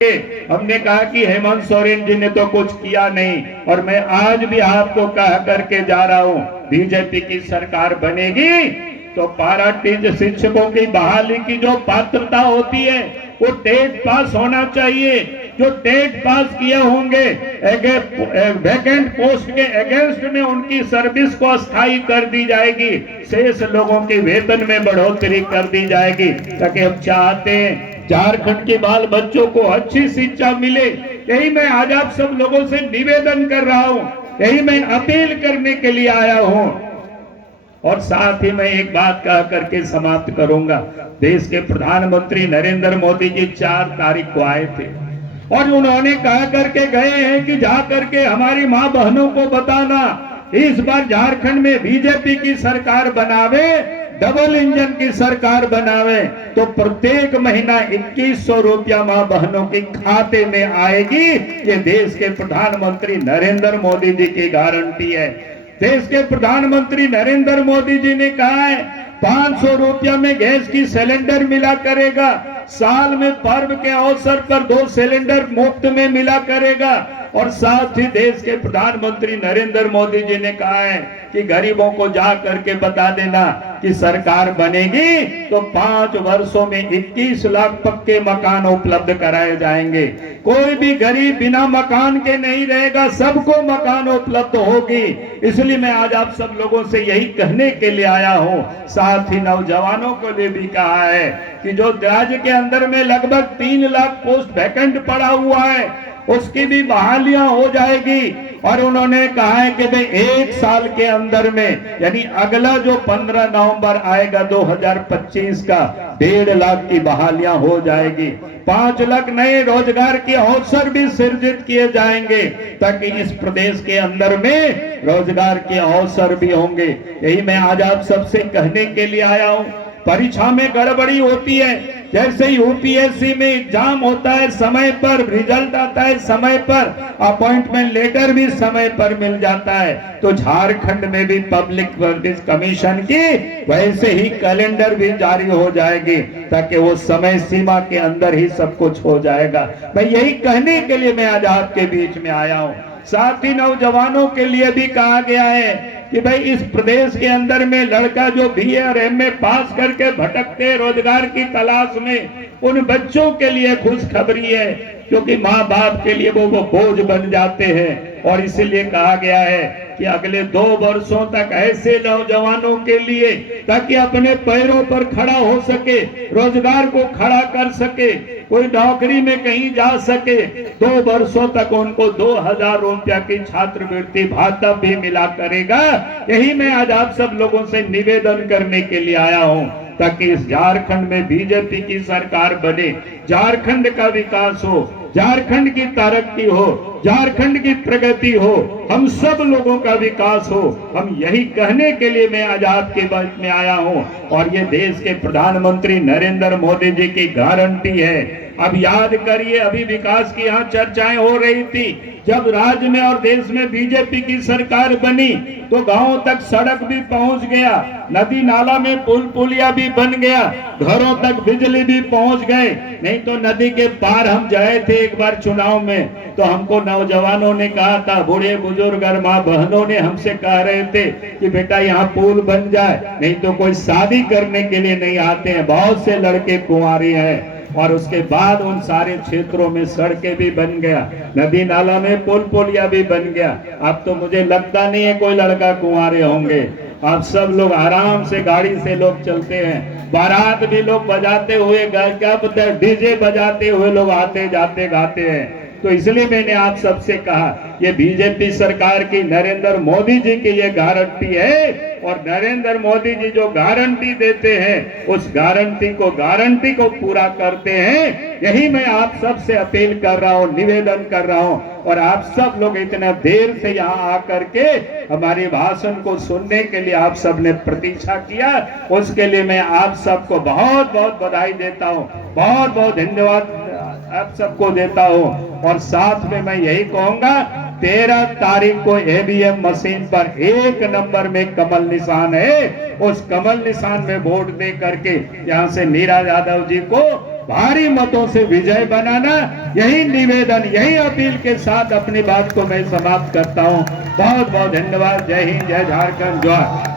हमने कहा कि हेमंत सोरेन जी ने तो कुछ किया नहीं, और मैं आज भी आपको कह करके जा रहा हूं, बीजेपी की सरकार बनेगी तो पारा शिक्षकों की बहाली की जो पात्रता होती है वो टेट पास होना चाहिए। जो टेट पास किए होंगे वैकेंट पोस्ट के अगेंस्ट में उनकी सर्विस को अस्थायी कर दी जाएगी, शेष लोगों के वेतन में बढ़ोतरी कर दी जाएगी, ताकि हम चाहते हैं झारखंड के बाल बच्चों को अच्छी शिक्षा मिले। यही मैं आज आप सब लोगों से निवेदन कर रहा हूं, यही मैं अपील करने के लिए आया हूं। और साथ ही मैं एक बात कह करके समाप्त करूंगा। देश के प्रधानमंत्री नरेंद्र मोदी जी 4 तारीख को आए थे और उन्होंने कहा करके गए हैं कि जा करके हमारी मां बहनों को बताना इस बार झारखंड में बीजेपी की सरकार बनावे, डबल इंजन की सरकार बनावे, तो प्रत्येक महीना 2100 रुपया मां बहनों के खाते में आएगी। ये देश के प्रधानमंत्री नरेंद्र मोदी जी की गारंटी है। देश के प्रधानमंत्री नरेंद्र मोदी जी ने कहा है 500 रुपया में गैस की सिलेंडर मिला करेगा, साल में पर्व के अवसर पर 2 सिलेंडर मुफ्त में मिला करेगा। और साथ ही देश के प्रधानमंत्री नरेंद्र मोदी जी ने कहा है कि गरीबों को जा करके बता देना कि सरकार बनेगी तो 5 वर्षों में 21 लाख पक्के मकान उपलब्ध कराए जाएंगे। कोई भी गरीब बिना मकान के नहीं रहेगा, सबको मकान उपलब्ध होगी। इसलिए मैं आज आप सब लोगों से यही कहने के लिए आया हूं। साथ ही नौजवानों को भी कहा है कि जो राज्य के अंदर में लगभग 3 लाख पोस्ट वैकेंट पड़ा हुआ है उसकी भी बहालियां हो जाएगी। और उन्होंने कहा है कि भाई 1 साल के अंदर में, यानी अगला जो 15 नवंबर आएगा 2025 का, 1.5 लाख की बहालियां हो जाएगी। 5 लाख नए रोजगार के अवसर भी सृजित किए जाएंगे, ताकि इस प्रदेश के अंदर में रोजगार के अवसर भी होंगे। यही मैं आज आप सबसे कहने के लिए आया हूं। परीक्षा में गड़बड़ी होती है, जैसे यूपीएससी में एग्जाम होता है समय पर, रिजल्ट आता है समय पर, अपॉइंटमेंट लेटर भी समय पर मिल जाता है, तो झारखंड में भी पब्लिक सर्विस कमीशन की वैसे ही कैलेंडर भी जारी हो जाएगी, ताकि वो समय सीमा के अंदर ही सब कुछ हो जाएगा। भाई यही कहने के लिए मैं आज आपके बीच में आया हूं। साथ ही नौजवानों के लिए भी कहा गया है कि भाई इस प्रदेश के अंदर में लड़का जो बीए और एमए पास करके भटकते रोजगार की तलाश में, उन बच्चों के लिए खुशखबरी है, क्योंकि माँ बाप के लिए वो बोझ बन जाते हैं। और इसलिए कहा गया है कि अगले 2 वर्षों तक ऐसे नौजवानों के लिए, ताकि अपने पैरों पर खड़ा हो सके, रोजगार को खड़ा कर सके, कोई नौकरी में कहीं जा सके, 2 वर्षों तक उनको 2000 रुपया की छात्रवृत्ति भाता भी मिला करेगा। यही मैं आज आप सब लोगों से निवेदन करने के लिए आया हूं, ताकि इस झारखंड में बीजेपी की सरकार बने, झारखंड का विकास हो, झारखंड की तरक्की हो, झारखंड की प्रगति हो, हम सब लोगों का विकास हो। हम यही कहने के लिए मैं आज आपके बीच में आया हूं। और ये देश के प्रधानमंत्री नरेंद्र मोदी जी की गारंटी है। अब याद करिए, अभी विकास की यहाँ चर्चाएं हो रही थी, जब राज्य में और देश में बीजेपी की सरकार बनी तो गांवों तक सड़क भी पहुंच गया, नदी नाला में पुल पुलिया भी बन गया, घरों तक बिजली भी पहुंच गए। नहीं तो नदी के पार हम गए थे एक बार चुनाव में, तो हमको नौजवानों ने कहा था, बूढ़े बुजुर्ग और माँ बहनों ने हमसे कह रहे थे कि बेटा यहाँ पुल बन जाए, नहीं तो कोई शादी करने के लिए नहीं आते हैं, बहुत से लड़के कुंवारे हैं। और उसके बाद उन सारे क्षेत्रों में सड़कें भी बन गया, नदी नाला में पुल पुलिया भी बन गया। अब तो मुझे लगता नहीं है कोई लड़का कुंवारे होंगे। आप सब लोग आराम से गाड़ी से लोग चलते हैं, बारात भी लोग बजाते हुए, क्या पता है डीजे बजाते हुए लोग आते जाते गाते हैं। तो इसलिए मैंने आप सबसे कहा, ये बीजेपी सरकार की नरेंद्र मोदी जी की ये गारंटी है। और नरेंद्र मोदी जी जो गारंटी देते हैं, उस गारंटी को पूरा करते हैं। यही मैं आप सब से अपील कर रहा हूँ, निवेदन कर रहा हूँ। और आप सब लोग इतना देर से यहाँ आकर के हमारे भाषण को सुनने के लिए आप सब ने प्रतीक्षा किया, उसके लिए मैं आप सबको बहुत बहुत बधाई देता हूँ, बहुत बहुत धन्यवाद आप सबको देता हूँ। और साथ में मैं यही कहूंगा, 13 तारीख को ईवीएम मशीन पर 1 नंबर में कमल निशान है, उस कमल निशान में वोट दे करके यहाँ से नीरा यादव जी को भारी मतों से विजय बनाना। यही निवेदन, यही अपील के साथ अपनी बात को मैं समाप्त करता हूं। बहुत बहुत धन्यवाद। जय हिंद, जय झारखंड, जय।